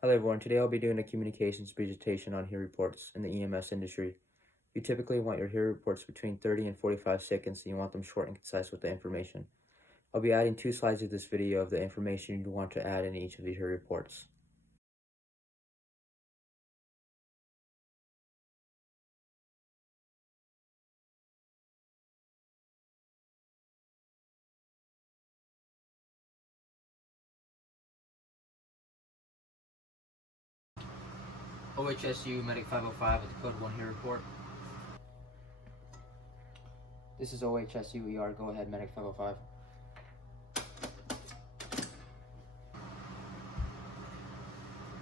Hello everyone, today I'll be doing a communications presentation on hear reports in the EMS industry. You typically want your hear reports between 30 and 45 seconds and you want them short and concise with the information. I'll be adding 2 slides of this video of the information you want to add in each of the hear reports. OHSU Medic 505 with the code 1 hear report. This is OHSU ER, go ahead Medic 505.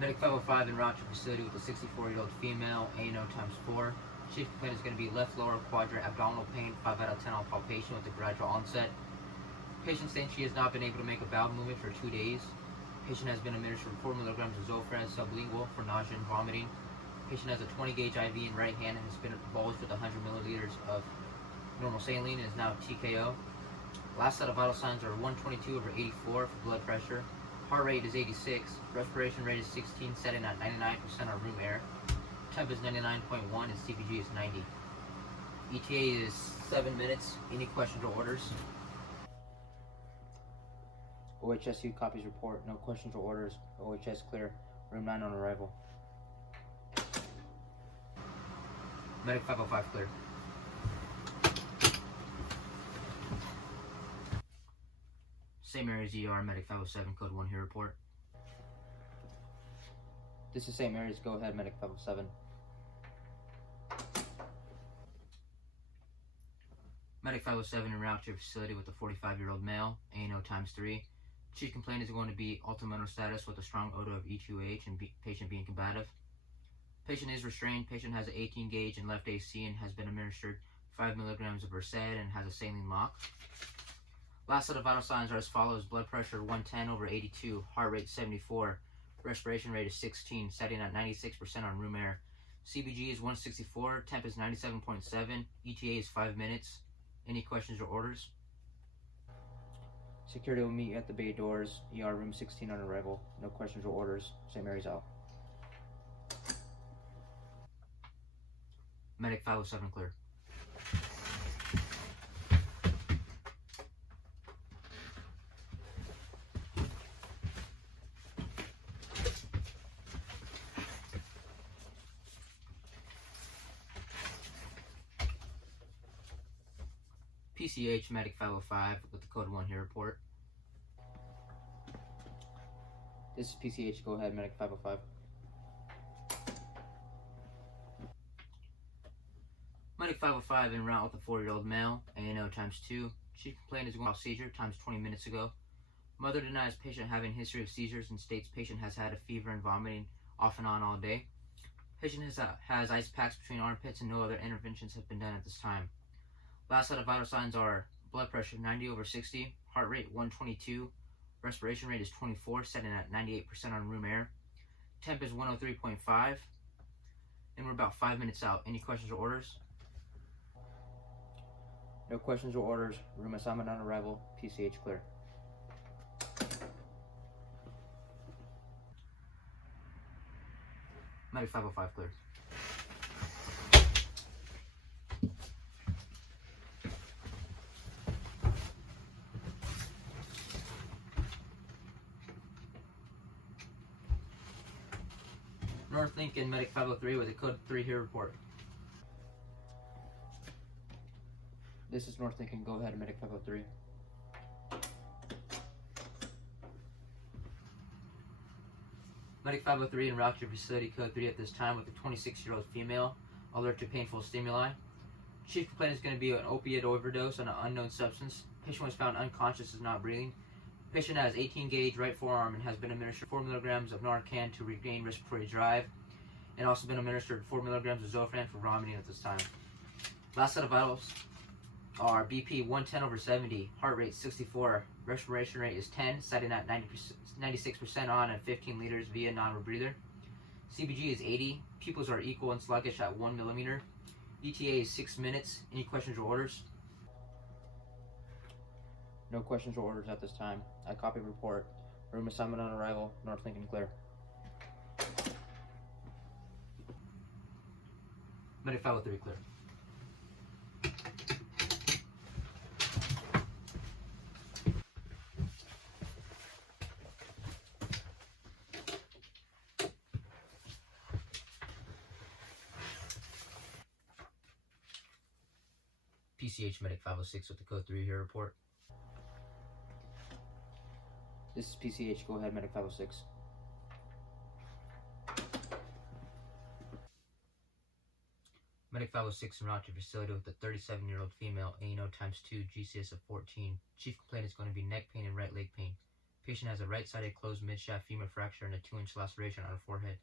Medic 505 en route to facility with a 64-year-old female, ANO times 4. Chief complaint is going to be left lower quadrant abdominal pain, 5 out of 10 on palpation with a gradual onset. Patient saying she has not been able to make a bowel movement for 2 days. Patient has been administered 4 milligrams of Zofran sublingual for nausea and vomiting. Patient has a 20 gauge IV in right hand and has been bulged with 100 milliliters of normal saline and is now TKO. Last set of vital signs are 122/84 for blood pressure. Heart rate is 86. Respiration rate is 16, setting at 99% on room air. Temp is 99.1 and CPG is 90. ETA is 7 minutes. Any questions or orders? OHSU copies report. No questions or orders. OHS clear. Room 9 on arrival. Medic 505 clear. Same area as ER, Medic 507, code 1 here report. This is same area as go ahead, Medic 507. Medic 507 en route to your facility with a 45-year-old male, ANO times 3. Chief complaint is going to be ultimental status with a strong odor of E2H and patient being combative. Patient is restrained. Patient has an 18 gauge and left AC and has been administered 5 milligrams of Versed and has a saline lock. Last set of vital signs are as follows: blood pressure 110/82, heart rate 74, respiration rate is 16, setting at 96% on room air. CBG is 164, temp is 97.7, ETA is 5 minutes. Any questions or orders? Security will meet you at the bay doors, ER room 16 on arrival. No questions or orders. St. Mary's out. Medic 507 clear. PCH Medic 505 with the code 1 here report. This is PCH, go ahead, Medic 505. Medic 505 en route with a 4-year-old male, ANO times 2. Chief complaint is going off seizure times 20 minutes ago. Mother denies patient having history of seizures and states patient has had a fever and vomiting off and on all day. Patient has ice packs between armpits and no other interventions have been done at this time. Last set of vital signs are blood pressure 90/60, heart rate 122, respiration rate is 24, setting at 98% on room air. Temp is 103.5, and we're about 5 minutes out. Any questions or orders? No questions or orders. Room assignment on arrival. PCH clear. Medic 505 clear. North Lincoln Medic 503 with a code 3 here report. This is North Lincoln, go ahead, Medic 503. Medic 503 en route to facility code 3 at this time with a 26-year-old female, alert to painful stimuli. Chief complaint is going to be an opiate overdose on an unknown substance. Patient was found unconscious, is not breathing. Patient has 18 gauge right forearm and has been administered 4 milligrams of Narcan to regain respiratory drive, and also been administered 4 milligrams of Zofran for vomiting at this time. Last set of vitals are BP 110/70, heart rate 64, respiration rate is 10, setting at 96% on and 15 liters via non-rebreather. CBG is 80, pupils are equal and sluggish at 1 millimeter. ETA is 6 minutes. Any questions or orders? No questions or orders at this time. I copy report. Room assignment on arrival, North Lincoln clear. Medic 503 clear. PCH Medic 506 with the code 3 here report. This is PCH, go ahead, Medic 506. Medic 506 en route to facility with a 37-year-old female, ANO times 2, GCS of 14. Chief complaint is going to be neck pain and right leg pain. Patient has a right-sided closed mid-shaft femur fracture and a 2-inch laceration on her forehead.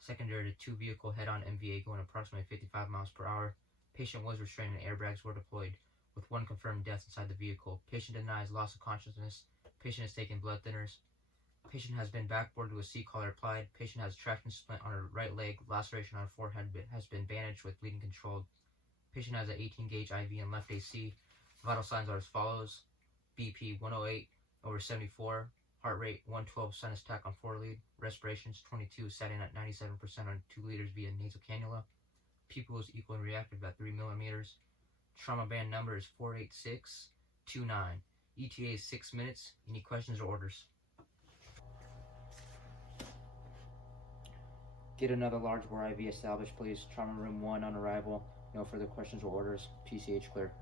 Secondary to 2-vehicle head-on MVA going approximately 55 miles per hour. Patient was restrained and airbags were deployed, with 1 confirmed death inside the vehicle. Patient denies loss of consciousness. Patient is taking blood thinners. Patient has been backboarded with C-collar applied. Patient has traction splint on her right leg. Laceration on her forehead has been bandaged with bleeding controlled. Patient has an 18-gauge IV and left AC. Vital signs are as follows. BP 108 over 74. Heart rate 112, sinus tach on 4 lead. Respirations 22, setting at 97% on 2 liters via nasal cannula. Pupil is equal and reactive at 3 millimeters. Trauma band number is 48629. ETA is 6 minutes. Any questions or orders? Get another large bore IV established, please. Trauma room 1 on arrival. No further questions or orders. PCH clear.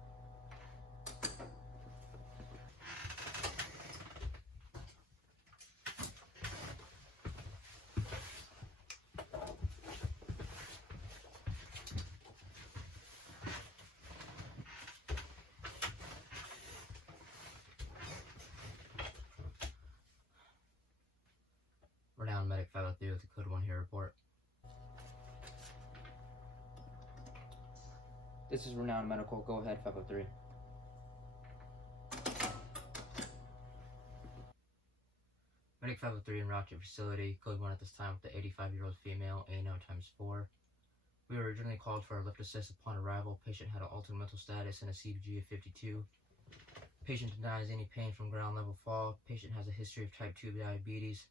Renowned Medic 503 with the code 1 here report. This is Renowned Medical. Go ahead, 503. Medic 503 en route to facility. Code 1 at this time with the 85-year-old female, ANO times 4. We were originally called for a lift assist upon arrival. Patient had an altered mental status and a CBG of 52. Patient denies any pain from ground level fall. Patient has a history of type 2 diabetes.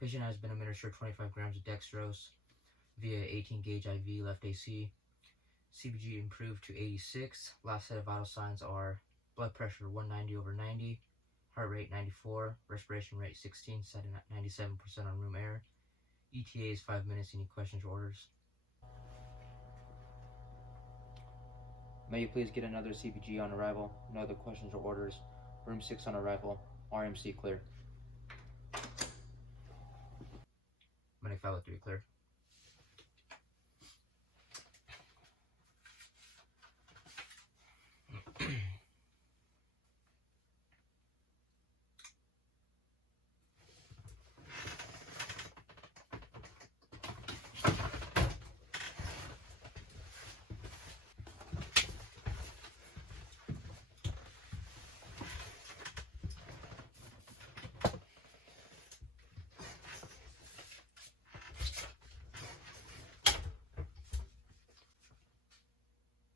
Patient has been administered 25 grams of dextrose via 18-gauge IV left AC. CBG improved to 86. Last set of vital signs are blood pressure 190 over 90, heart rate 94, respiration rate 16, setting at 97% on room air. ETA is 5 minutes. Any questions or orders? May you please get another CBG on arrival? No other questions or orders. Room 6 on arrival. RMC clear. Medic 503 clear.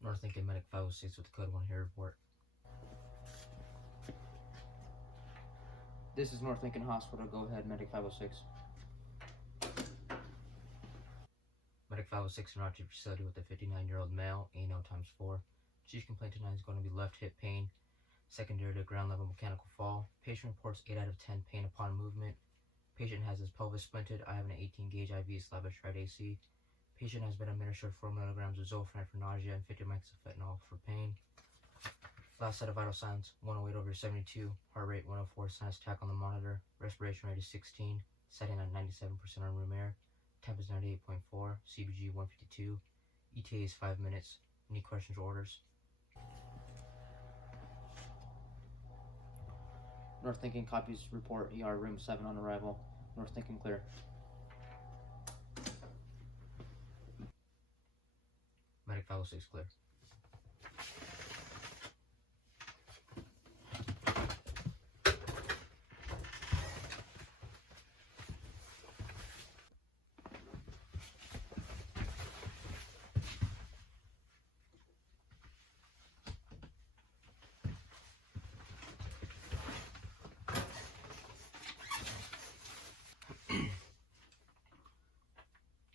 North Lincoln Medic 506 with the code 1 here report. This is North Lincoln Hospital. Go ahead, Medic 506. Medic 506 en route to facility with a 59-year-old male, ANO times 4. Chief complaint tonight is going to be left hip pain, secondary to ground level mechanical fall. Patient reports 8 out of 10 pain upon movement. Patient has his pelvis splinted. I have an 18-gauge IV established right AC. Patient has been administered 4 milligrams of Zofran for nausea and 50 mics of fentanyl for pain. Last set of vital signs, 108 over 72, heart rate 104, sinus tach on the monitor, respiration rate is 16, setting at 97% on room air, temp is 98.4, CBG 152, ETA is 5 minutes. Any questions or orders? North Lincoln copies report ER room 7 on arrival. North Lincoln clear. Medic 506 clear.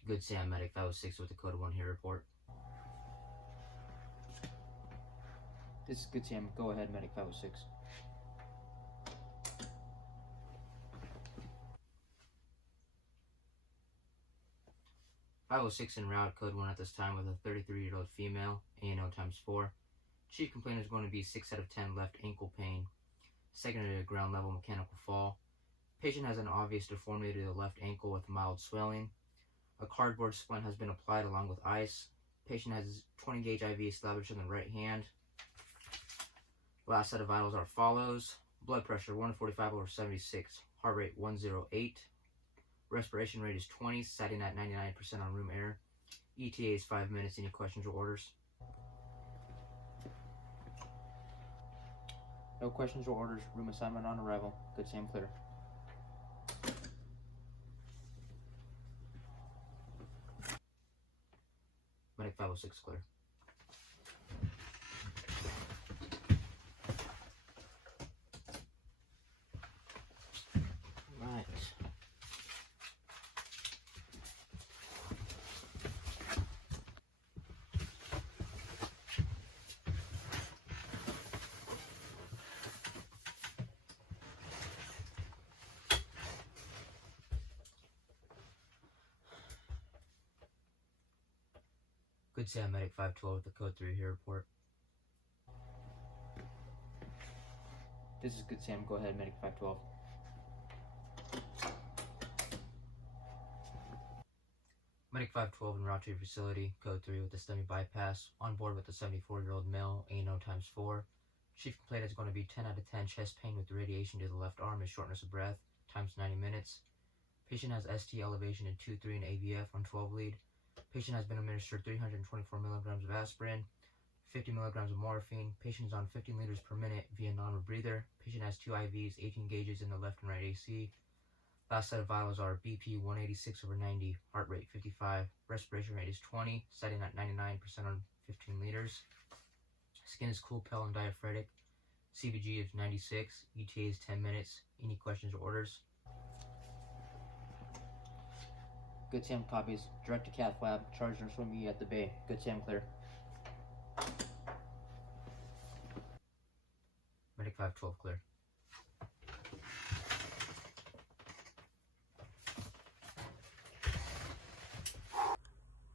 Good Sam Medic 506 with the code 1 here report. This is Good Sam. Go ahead, Medic 506. (506) en route, code 1 at this time with a 33-year-old female, A&O times 4. Chief complaint is going to be 6 out of 10 left ankle pain, secondary to ground level mechanical fall. Patient has an obvious deformity to the left ankle with mild swelling. A cardboard splint has been applied along with ice. Patient has 20 gauge IV established in the right hand. Last set of vitals are follows. Blood pressure 145/76, heart rate 108. Respiration rate is 20, setting at 99% on room air. ETA is 5 minutes. Any questions or orders? No questions or orders. Room assignment on arrival. Good Sam, clear. Medic 506, clear. Right. Good Sam, Medic 512 with the code 3 here report. This is Good Sam. Go ahead, Medic 512. Medic 512 en route to your facility, code 3 with the STEMI bypass, on board with the 74-year-old male, A&O times 4. Chief complaint is going to be 10 out of 10 chest pain with radiation to the left arm and shortness of breath, times 90 minutes. Patient has ST elevation in 2-3 and AVF on 12 lead. Patient has been administered 324 milligrams of aspirin, 50 milligrams of morphine. Patient is on 15 liters per minute via non-rebreather. Patient has 2 IVs, 18 gauges in the left and right AC. Last set of vitals are BP 186/90, heart rate 55, respiration rate is 20, setting at 99% on 15 liters. Skin is cool, pale, and diaphoretic. CVG is 96, ETA is 10 minutes. Any questions or orders? Good Sam copies. Direct to cath lab. Charge nurse will meet you at the bay. Good Sam, clear. Medic 512, clear.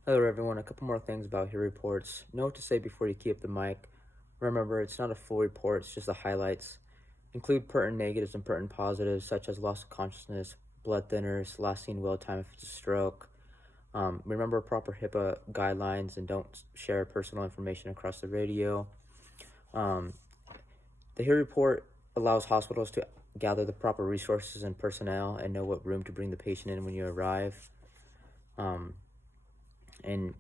Hello everyone, a couple more things about your reports. Note to say before you key up the mic. Remember, it's not a full report, it's just the highlights. Include pertinent negatives and pertinent positives, such as loss of consciousness, blood thinners, last seen well time if it's a stroke. Remember proper HIPAA guidelines and don't share personal information across the radio. The HERE report allows hospitals to gather the proper resources and personnel and know what room to bring the patient in when you arrive. And